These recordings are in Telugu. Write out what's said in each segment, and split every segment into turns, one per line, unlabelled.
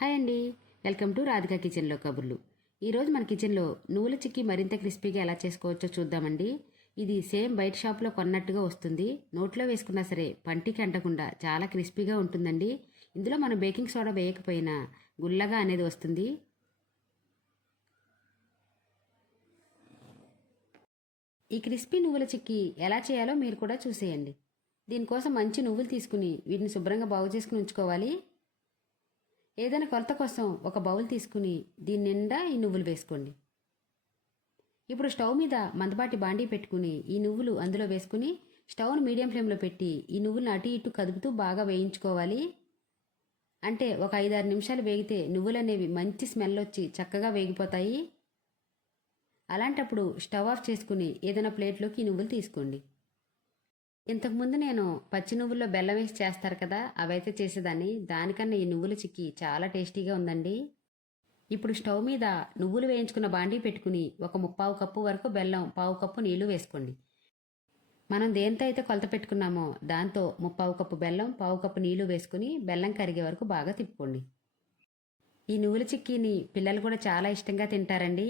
హాయ్ అండి. వెల్కమ్ టు రాధికా కిచెన్లో కబుర్లు. ఈరోజు మన కిచెన్లో నువ్వుల చిక్కీ మరింత క్రిస్పీగా ఎలా చేసుకోవచ్చో చూద్దామండి. ఇది సేమ్ బయట షాప్లో కొన్నట్టుగా వస్తుంది. నోట్లో వేసుకున్నా సరే పంటికి అంటకుండా చాలా క్రిస్పీగా ఉంటుందండి. ఇందులో మనం బేకింగ్ సోడా వేయకపోయినా గుల్లగా అనేది వస్తుంది. ఈ క్రిస్పీ నువ్వుల చిక్కీ ఎలా చేయాలో మీరు కూడా చూసేయండి. దీనికోసం మంచి నువ్వులు తీసుకుని వీటిని శుభ్రంగా బాగు చేసుకుని ఉంచుకోవాలి. ఏదైనా కొలత కోసం ఒక బౌల్ తీసుకుని దీని నిండా ఈ నువ్వులు వేసుకోండి. ఇప్పుడు స్టవ్ మీద మందపాటి బాండీ పెట్టుకుని ఈ నువ్వులు అందులో వేసుకుని స్టవ్ను మీడియం ఫ్లేమ్లో పెట్టి ఈ నువ్వులను అటు ఇటు కదుపుతూ బాగా వేయించుకోవాలి. అంటే ఒక ఐదారు నిమిషాలు వేగితే నువ్వులు అనేవి మంచి స్మెల్ వచ్చి చక్కగా వేగిపోతాయి. అలాంటప్పుడు స్టవ్ ఆఫ్ చేసుకుని ఏదైనా ప్లేట్లోకి ఈ నువ్వులు తీసుకోండి. ఇంతకుముందు నేను పచ్చి నువ్వుల్లో బెల్లం వేసి చేస్తారు కదా అవైతే చేసేదాన్ని. దానికన్నా ఈ నువ్వుల చిక్కి చాలా టేస్టీగా ఉందండి. ఇప్పుడు స్టవ్ మీద నువ్వులు వేయించుకున్న బాండీ పెట్టుకుని ఒక ముప్పావు కప్పు వరకు బెల్లం పావు కప్పు నీళ్ళు వేసుకోండి. మనం దేంతో అయితే కొలత పెట్టుకున్నామో దాంతో ముప్పావు కప్పు బెల్లం పావు కప్పు నీళ్ళు వేసుకుని బెల్లం కరిగే వరకు బాగా తిప్పుకోండి. ఈ నువ్వుల చిక్కీని పిల్లలు కూడా చాలా ఇష్టంగా తింటారండి.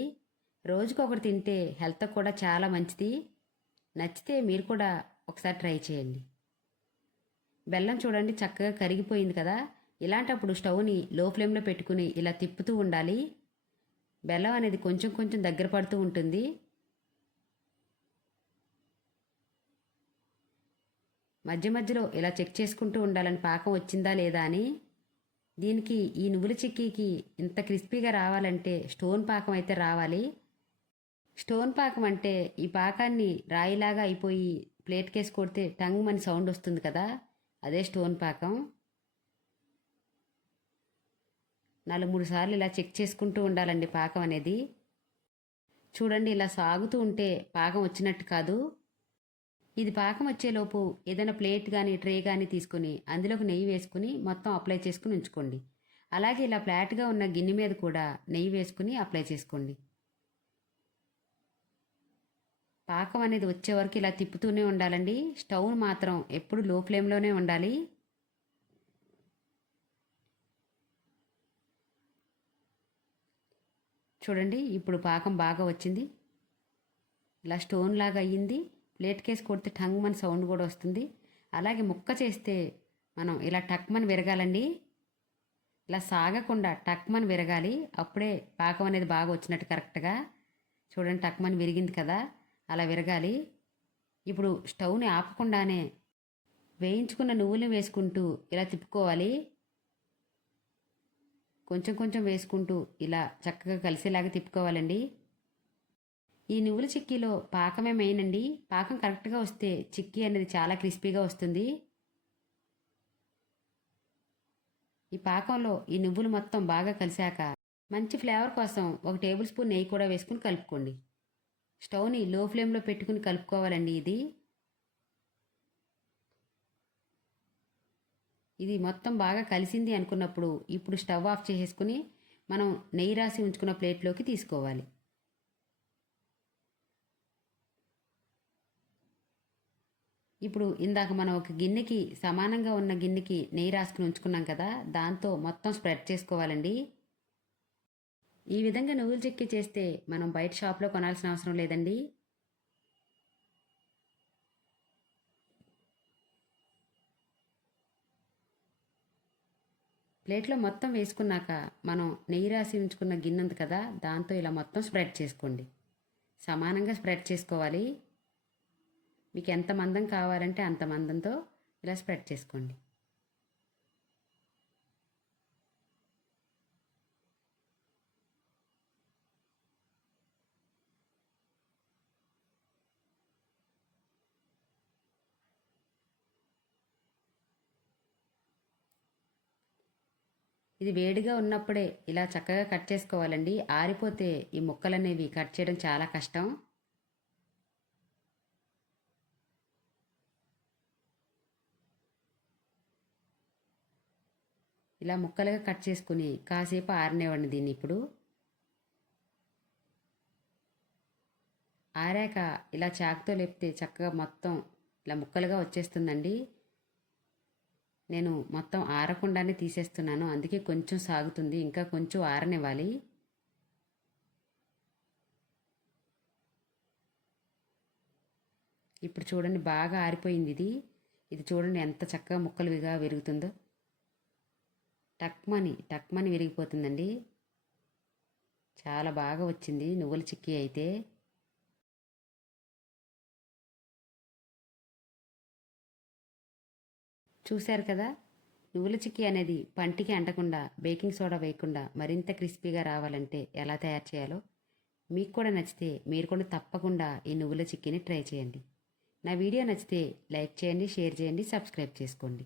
రోజుకొకటి తింటే హెల్త్ కూడా చాలా మంచిది. నచ్చితే మీరు కూడా ఒకసారి ట్రై చేయండి. బెల్లం చూడండి చక్కగా కరిగిపోయింది కదా? ఇలాంటప్పుడు స్టవ్ని లో ఫ్లేమ్లో పెట్టుకుని ఇలా తిప్పుతూ ఉండాలి. బెల్లం అనేది కొంచెం కొంచెం దగ్గర పడుతూ ఉంటుంది. మధ్య మధ్యలో ఇలా చెక్ చేసుకుంటూ ఉండాలని పాకం వచ్చిందా లేదా అని. దీనికి ఈ నువ్వుల చిక్కీకి ఇంత క్రిస్పీగా రావాలంటే స్టోన్ పాకం అయితే రావాలి. స్టోన్ పాకం అంటే ఈ పాకాన్ని రాయిలాగా అయిపోయి ప్లేట్ కేసి కొడితే టంగ్ మని సౌండ్ వస్తుంది కదా అదే స్టోన్ పాకం. నాలుగు మూడు సార్లు ఇలా చెక్ చేసుకుంటూ ఉండాలండి పాకం అనేది. చూడండి ఇలా సాగుతూ ఉంటే పాకం వచ్చినట్టు కాదు. ఇది పాకం వచ్చేలోపు ఏదైనా ప్లేట్ కానీ ట్రే కానీ తీసుకుని అందులోకి నెయ్యి వేసుకుని మొత్తం అప్లై చేసుకుని ఉంచుకోండి. అలాగే ఇలా ఫ్లాట్గా ఉన్న గిన్నె మీద కూడా నెయ్యి వేసుకుని అప్లై చేసుకోండి. పాకం అనేది వచ్చే వరకు ఇలా తిప్పుతూనే ఉండాలండి. స్టవ్ మాత్రం ఎప్పుడు లో ఫ్లేమ్లోనే ఉండాలి. చూడండి ఇప్పుడు పాకం బాగా వచ్చింది. ఇలా స్టోన్ లాగా అయ్యింది. ప్లేట్ కేసి కొడితే టంగ్ మన సౌండ్ కూడా వస్తుంది. అలాగే ముక్క చేస్తే మనం ఇలా టక్మని విరగాలండి. ఇలా సాగకుండా టక్మని విరగాలి. అప్పుడే పాకం అనేది బాగా వచ్చినట్టు కరెక్ట్గా. చూడండి టక్మని విరిగింది కదా. అలా విరగాలి. ఇప్పుడు స్టవ్ని ఆపకుండానే వేయించుకున్న నువ్వులు వేసుకుంటూ ఇలా తిప్పుకోవాలి. కొంచెం కొంచెం వేసుకుంటూ ఇలా చక్కగా కలిసేలాగా తిప్పుకోవాలండి. ఈ నువ్వుల చిక్కీలో పాకమే మెయిన్ అండి పాకం కరెక్ట్గా వస్తే చిక్కీ అనేది చాలా క్రిస్పీగా వస్తుంది. ఈ పాకంలో ఈ నువ్వులు మొత్తం బాగా కలిశాక మంచి ఫ్లేవర్ కోసం ఒక టేబుల్ స్పూన్ నెయ్యి కూడా వేసుకుని కలుపుకోండి. స్టవ్ని లో ఫ్లేమ్లో పెట్టుకుని కలుపుకోవాలండి ఇది. ఇది మొత్తం బాగా కలిసింది అనుకున్నప్పుడు ఇప్పుడు స్టవ్ ఆఫ్ చేసేసుకుని మనం నెయ్యి రాసి ఉంచుకున్న ప్లేట్లోకి తీసుకోవాలి. ఇప్పుడు ఇందాక మనం ఒక గిన్నెకి సమానంగా ఉన్న గిన్నెకి నెయ్యి రాసుకుని ఉంచుకున్నాం కదా దాంతో మొత్తం స్ప్రెడ్ చేసుకోవాలండి. ఈ విధంగా నువ్వులు చెక్కి చేస్తే మనం బయట షాప్లో కొనాల్సిన అవసరం లేదండి. ప్లేట్లో మొత్తం వేసుకున్నాక మనం నెయ్యి రాసి ఉంచుకున్న గిన్నె ఉంది కదా దాంతో ఇలా మొత్తం స్ప్రెడ్ చేసుకోండి. సమానంగా స్ప్రెడ్ చేసుకోవాలి. మీకు ఎంత మందం కావాలంటే అంత మందంతో ఇలా స్ప్రెడ్ చేసుకోండి. ఇది వేడిగా ఉన్నప్పుడే ఇలా చక్కగా కట్ చేసుకోవాలండి. ఆరిపోతే ఈ ముక్కలు అనేవి కట్ చేయడం చాలా కష్టం. ఇలా ముక్కలుగా కట్ చేసుకుని కాసేపు ఆరనివ్వండి దీన్ని ఇప్పుడు. ఆరాక ఇలా చాకుతో లేపితే చక్కగా మొత్తం ఇలా ముక్కలుగా వచ్చేస్తుందండి. నేను మొత్తం ఆరకుండానే తీసేస్తున్నాను. అందుకే కొంచెం సాగుతుంది. ఇంకా కొంచెం ఆరనివ్వాలి. ఇప్పుడు చూడండి బాగా ఆరిపోయింది ఇది. ఇది చూడండి ఎంత చక్కగా ముక్కలుగా విరుగుతుందో. టక్మని టక్మని విరిగిపోతుందండి. చాలా బాగా వచ్చింది. నువ్వుల చిక్కీ అయితే. చూశారు కదా? నువ్వుల చిక్కీ అనేది పంటికి అంటకుండా బేకింగ్ సోడా వేయకుండా మరింత క్రిస్పీగా రావాలంటే ఎలా తయారు చేయాలో మీకు కూడా నచ్చితే మీరు కూడా తప్పకుండా ఈ నువ్వుల చిక్కీని ట్రై చేయండి. నా వీడియో నచ్చితే లైక్ చేయండి షేర్ చేయండి సబ్స్క్రైబ్ చేసుకోండి.